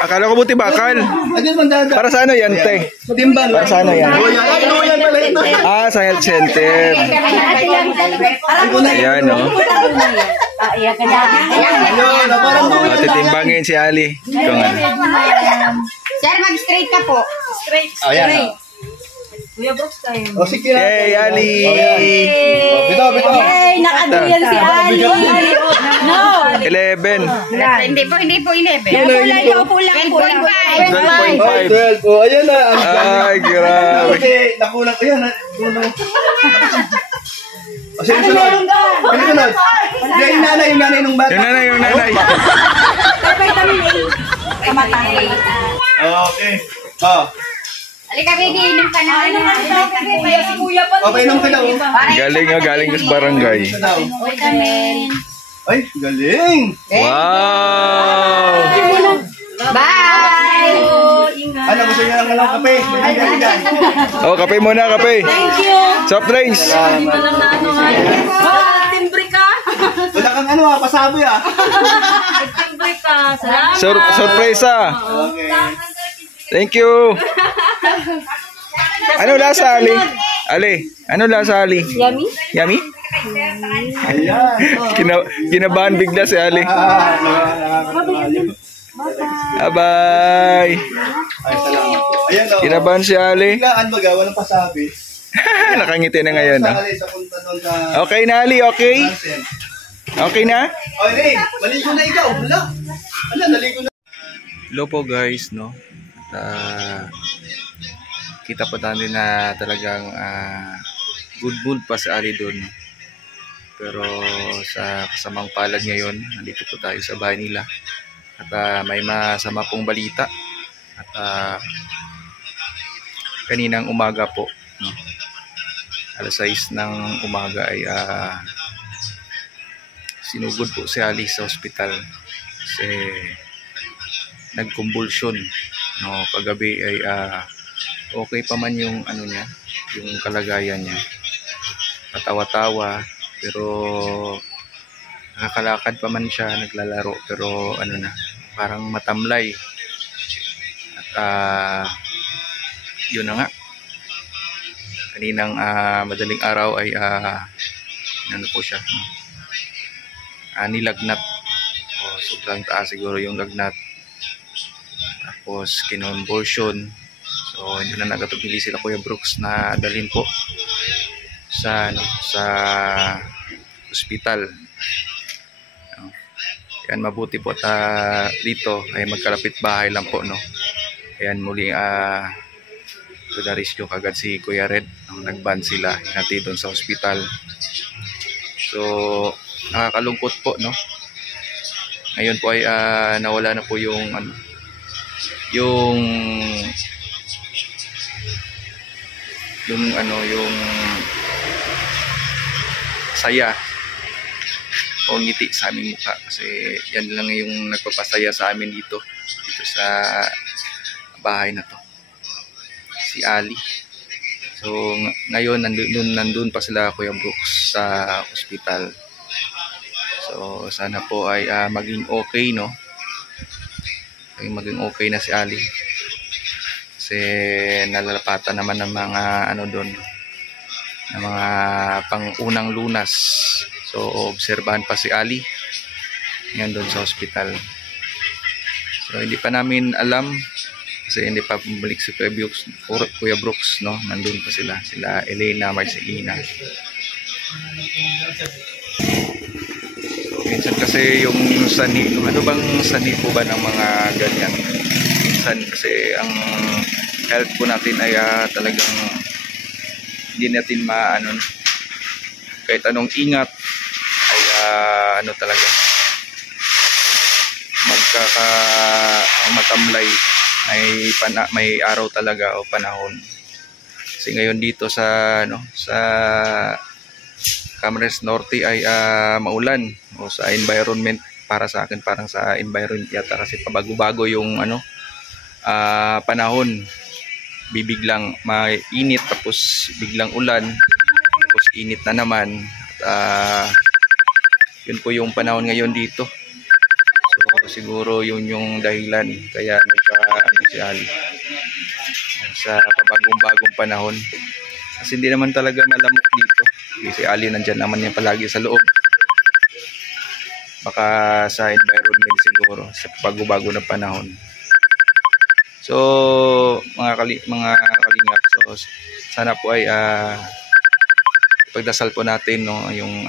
Akala ko buti bakal. Para sa ano yan, te? Para sa ano yan? Sa health center. Ayan, no? Titimbangin si Ali. Sir, mag-straight ka po. Straight. Kuya Brooks tayo. Yay, Ali! Yay, nakadurian si Ali. No. 11. Hindi po 11. Kaupo lang po. 12.5. 12. Oh, ayan na. Ay, grabe. Okay, nakulang ko yan. O, sige, sunod. Ano sunod? Yung nanay nung bata. Yung nanay. Vitamin A. Kamatay. Okay. Oh. Halika, baby. Inom ka na. Kaya si kuya pa. Okay, inom ka na. Galing sa barangay. Ay, galing. Wow! Bye! Ano, gusto niya lang ng kape? Oh, kape muna, kape. Thank you. Soft drinks. Timbre ka. Wala kang ano pasabi Timbre ka. Salamat. Sorpresa. Okay. Thank you. Ano lasa, Ali? Ano lasa, Ali? Yummy? Yummy? Ayan. Kinabahan bigla si Ali. Bye-bye. Ay, salamat. Ayan o. Kinabahan si Ali. Biglaan baga, walang pasabi. Nakangiti na ngayon. Sa punta doon sa... Okay na, Ali, okay? Okay na? Okay, maligo na ikaw. Wala, naligo na. Hello po guys, no? Kita po natin na talagang good mood pa si Ali doon. Pero sa kasamang palad ngayon, nandito po tayo sa bahay nila. At may masama pong balita. At kaninang umaga po, no? Alas 6 ng umaga ay sinugod po si Ali sa ospital. Kasi nagkumbulsyon, no? Kagabi ay okay pa man yung ano niya, yung kalagayan niya, patawa-tawa, pero nakakalakad pa man siya, naglalaro, pero ano na, parang matamlay. At yun na nga, kaninang madaling araw ay ano po siya, no? Nilagnat. Sobrang taas siguro yung lagnat. Tapos kinonvulsion. So hindi na nagatubili sila Kuya Brooks na dalhin po sa ospital. Yan, mabuti po at dito ay magkalapit bahay lang po, no. Ayan, muli rescue kagad si Kuya Red. Nagban sila, hinati doon sa ospital. So nakakalungkot po, no. Ngayon po ay nawala na po yung ano, yung saya o ngiti sa aming mukha, kasi yan lang yung nagpapasaya sa amin dito sa bahay na to, si Ali. So ngayon nandun pa sila Kuya Brooks sa ospital. So sana po ay maging okay, no. Maging okay na si Ali. Kasi nalalapatan naman ng mga ano doon, ng mga pangunang lunas. So obserbahan pa si Ali ngayon doon sa ospital. So hindi pa namin alam, kasi hindi pa bumalik si Kuya Brooks, no. Nandun pa sila Elena, Marcelina. So minsan kasi yung sani, ano bang sani po ba ng mga ganyan? Minsan kasi ang health po natin ay talagang hindi natin maano, kahit anong ingat ay ano talaga matamlay, may araw talaga o panahon. Kasi ngayon dito sa Camarines Norte ay maulan, o sa environment, para sa akin parang sa environment yata, kasi pabago-bago yung panahon. Bibiglang mainit, tapos biglang ulan, tapos init na naman. Yun po yung panahon ngayon dito. So siguro yun yung dahilan kaya si Ali sa pabagong-bagong panahon. Kasi hindi naman talaga malamok dito. Si Ali nandyan naman yan palagi sa loob. Baka sa environment siguro sa bago-bago na panahon. So mga kalingap, so sana po ay pagdasal po natin, no, yung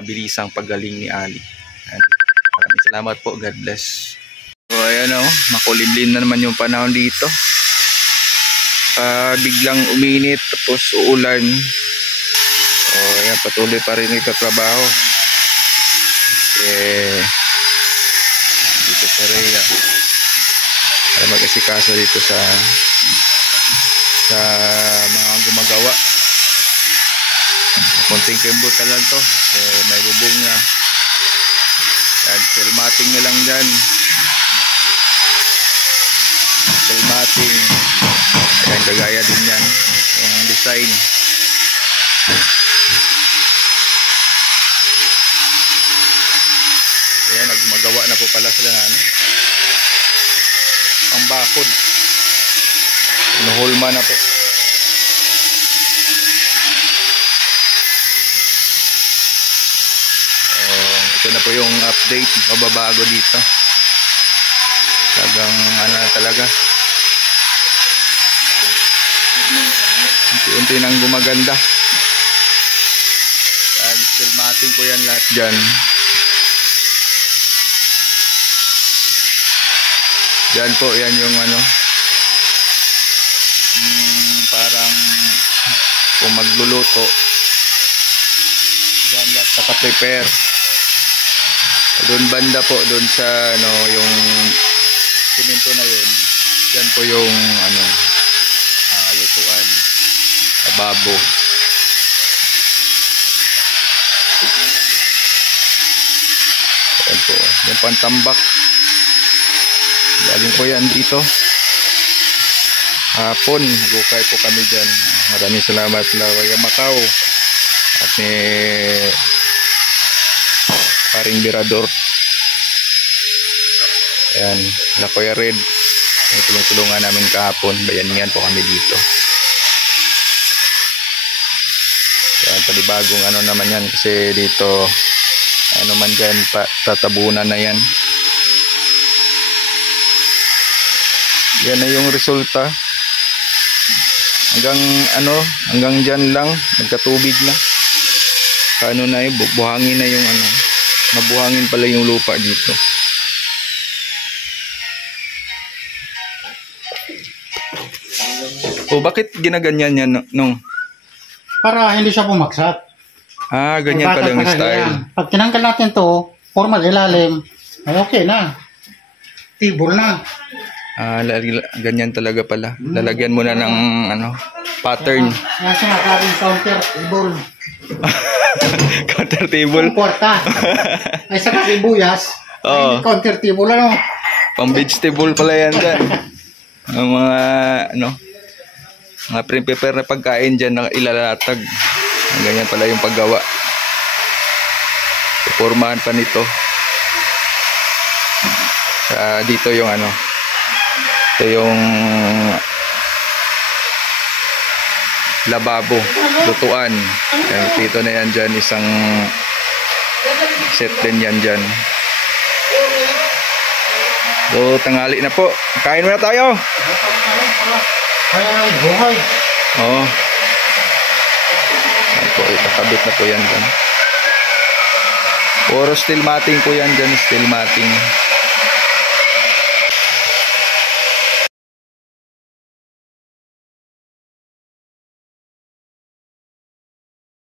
mabilisang paggaling ni Ali. And maraming salamat po. God bless. So ayan, makulimlim na naman yung panahon dito. Biglang uminit tapos uulan. So ayan, patuloy pa rin itatrabaho. Dito sa Rhea para mag-asikaso dito sa mga gumagawa. Konting kimbutan lang to, may bubong na. Yan, filmating nyo lang dyan. Filmating. Ayan, kagaya din yan yung design. Ayan, nagmagawa na po pala sila na ang bakod. Inuhulma na po. Ito na po yung update, mababago dito. Talagang talaga. Unti-unti nang gumaganda. Filmating ko yan lahat dyan. Yan po, yan yung parang kung magluluto. Yan lahat naka-prepare. Doon banda po, doon sa yung simento na yun. Diyan po yung lutuan, lababo. Yan po, yung pantambak. Galing po yan dito. Hapon, gukay po kami dyan. Maraming salamat na Kuya Macau at ni Paring Birador. Ayan, la Kuya Red. Tulong-tulungan namin kahapon. Bayan po kami dito. Ayan, panibagong naman yan. Kasi dito, man dyan, tatabunan na yan. Yan na yung resulta. Hanggang dyan lang, nagkatubig na. Kano na buhangin na yung mabuhangin pala yung lupa dito. Bakit ginaganyan yan nung? Para hindi siya bumaksak. Ganyan pala yung style. Pag tinanggal natin to, formal ilalim, ay okay na. Tibol na. Ganyan talaga pala. Lalagyan mo na ng pattern. Yan siya nakaring counter table. Counter table. Kwarta. Ay sa kasibuyas. Ay counter table Pang vegetable pala yan dyan. Ang mga pre-prepare na pagkain dyan na ilalatag. Ganyan pala yung paggawa. Ipormahan pa nito. Dito yung ito yung lababo, lutuan. Dito na yan dyan, isang set din yan dyan. So tanghali na po, kain muna tayo. Oo. Kakabit na po yan dyan. Puro steel matting po yan dyan, steel matting.